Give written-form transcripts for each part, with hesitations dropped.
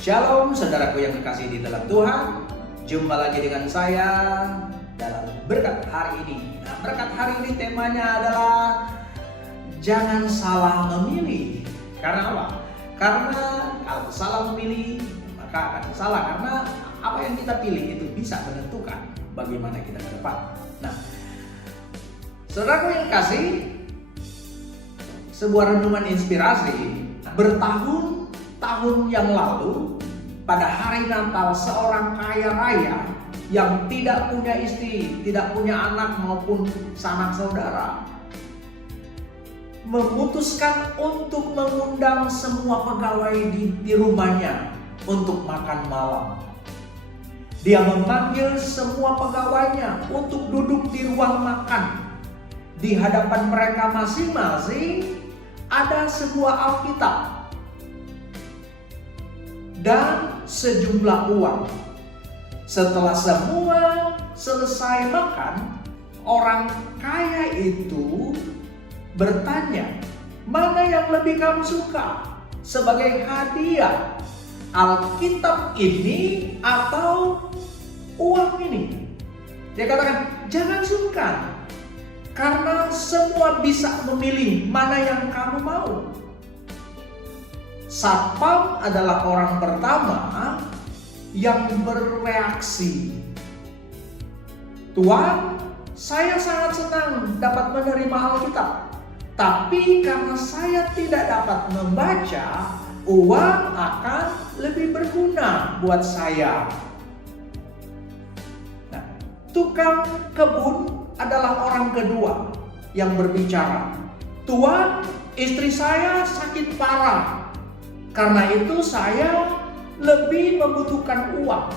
Shalom saudaraku yang dikasihi di dalam Tuhan. Jumpa lagi dengan saya dalam berkat hari ini. Nah, berkat hari ini temanya adalah jangan salah memilih. Karena apa? Karena kalau salah memilih maka akan salah, karena apa yang kita pilih itu bisa menentukan bagaimana kita ke depan. Nah, saudaraku yang kasih, sebuah renungan inspirasi. Bertahun-tahun yang lalu, pada hari Natal, seorang kaya raya yang tidak punya istri, tidak punya anak maupun sanak saudara, memutuskan untuk mengundang semua pegawai di rumahnya untuk makan malam. Dia memanggil semua pegawainya untuk duduk di ruang makan. Di hadapan mereka masing-masing ada sebuah Alkitab dan sejumlah uang. Setelah semua selesai makan, orang kaya itu bertanya, mana yang lebih kamu suka sebagai hadiah, Alkitab ini atau uang ini? Dia katakan, jangan sungkan, karena semua bisa memilih mana yang kamu mau. Satpam adalah orang pertama yang bereaksi. Tuan, saya sangat senang dapat menerima Alkitab. Tapi karena saya tidak dapat membaca, uang akan lebih berguna buat saya. Nah, tukang kebun adalah orang kedua yang berbicara. Tuan, istri saya sakit parah. Karena itu saya lebih membutuhkan uang.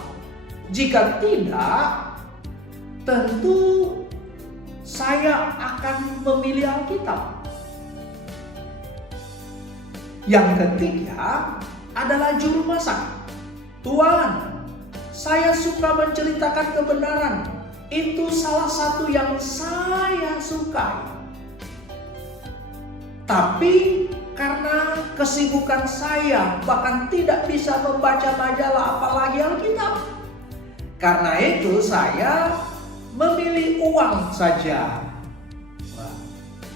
Jika tidak, tentu saya akan memilih Alkitab. Yang ketiga adalah juru masak. Tuan, saya suka menceritakan kebenaran. Itu salah satu yang saya sukai. Tapi karena kesibukan saya bahkan tidak bisa membaca majalah apalagi Alkitab. Karena itu saya memilih uang saja.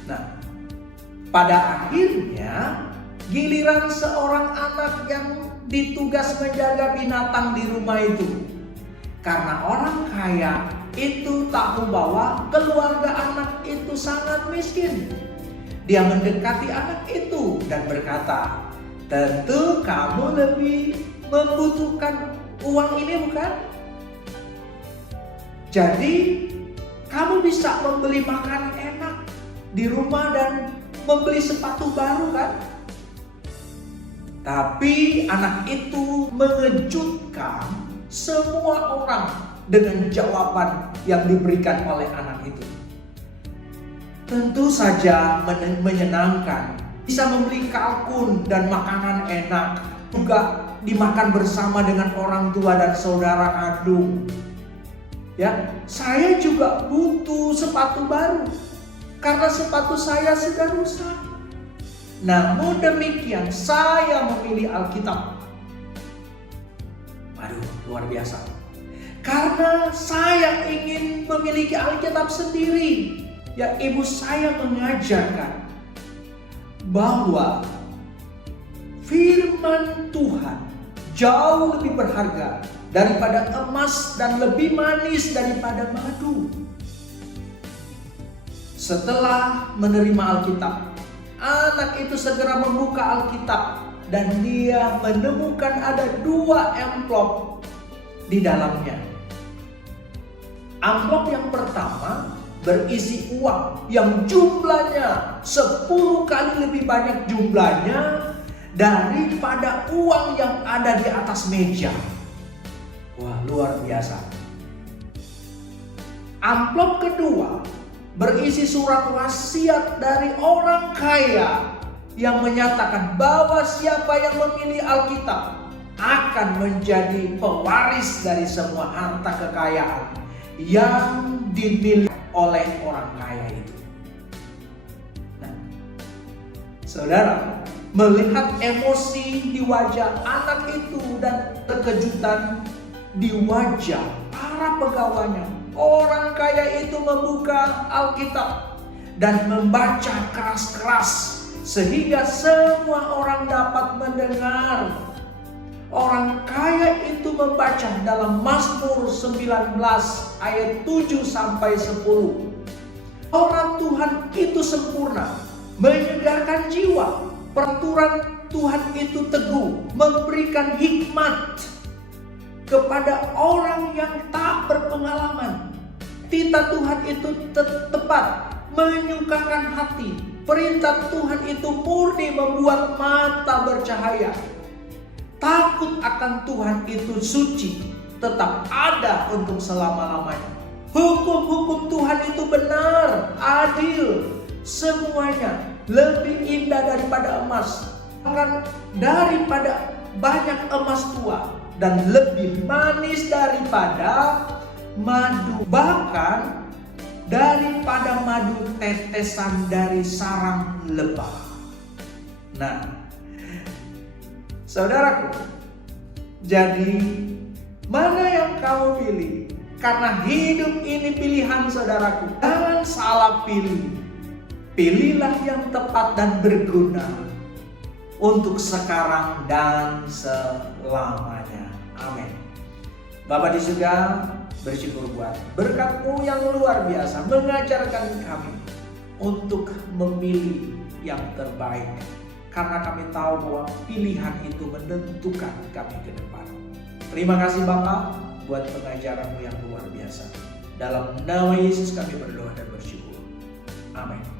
Nah, pada akhirnya giliran seorang anak yang ditugas menjaga binatang di rumah itu. Karena orang kaya itu tahu bahwa keluarga anak itu sangat miskin. Dia mendekati anak itu dan berkata, tentu kamu lebih membutuhkan uang ini, bukan? Jadi kamu bisa membeli makanan enak di rumah dan membeli sepatu baru, kan? Tapi anak itu mengejutkan semua orang dengan jawaban yang diberikan oleh anak itu. Tentu saja menyenangkan, bisa membeli kalkun dan makanan enak, juga dimakan bersama dengan orang tua dan saudara kandung. Ya, saya juga butuh sepatu baru karena sepatu saya sudah rusak. Namun demikian saya memilih Alkitab. Waduh, luar biasa. Karena saya ingin memiliki Alkitab sendiri. Ya, ibu saya mengajarkan bahwa firman Tuhan jauh lebih berharga daripada emas dan lebih manis daripada madu. Setelah menerima Alkitab, anak itu segera membuka Alkitab dan dia menemukan ada 2 amplop di dalamnya. Amplop yang pertama berisi uang yang jumlahnya 10 kali lebih banyak jumlahnya daripada uang yang ada di atas meja. Wah, luar biasa. Amplop kedua berisi surat wasiat dari orang kaya yang menyatakan bahwa siapa yang memilih Alkitab akan menjadi pewaris dari semua harta kekayaan yang dimiliki oleh orang kaya itu. Nah, saudara, melihat emosi di wajah anak itu dan kekejutan di wajah para pegawainya. Orang kaya itu membuka Alkitab dan membaca keras-keras sehingga semua orang dapat mendengar. Orang kaya itu membaca dalam Mazmur 19 ayat 7 sampai 10. Orang Tuhan itu sempurna, menyegarkan jiwa. Peraturan Tuhan itu teguh, memberikan hikmat kepada orang yang tak berpengalaman. Titah Tuhan itu tepat, menyukakan hati. Perintah Tuhan itu murni, membuat mata bercahaya. Takut akan Tuhan itu suci, tetap ada untuk selama-lamanya. Hukum-hukum Tuhan itu benar, adil, semuanya lebih indah daripada emas, bahkan daripada banyak emas tua, dan lebih manis daripada madu, bahkan daripada madu tetesan dari sarang lebah. Nah, saudaraku, jadi mana yang kamu pilih? Karena hidup ini pilihan, saudaraku. Jangan salah pilih. Pilihlah yang tepat dan berguna untuk sekarang dan selamanya. Amin. Bapa di surga, bersyukur buat berkat-Mu yang luar biasa mengajarkan kami untuk memilih yang terbaik. Karena kami tahu bahwa pilihan itu menentukan kami ke depan. Terima kasih Bapa buat pengajaran-Mu yang luar biasa. Dalam nama Yesus kami berdoa dan bersyukur. Amin.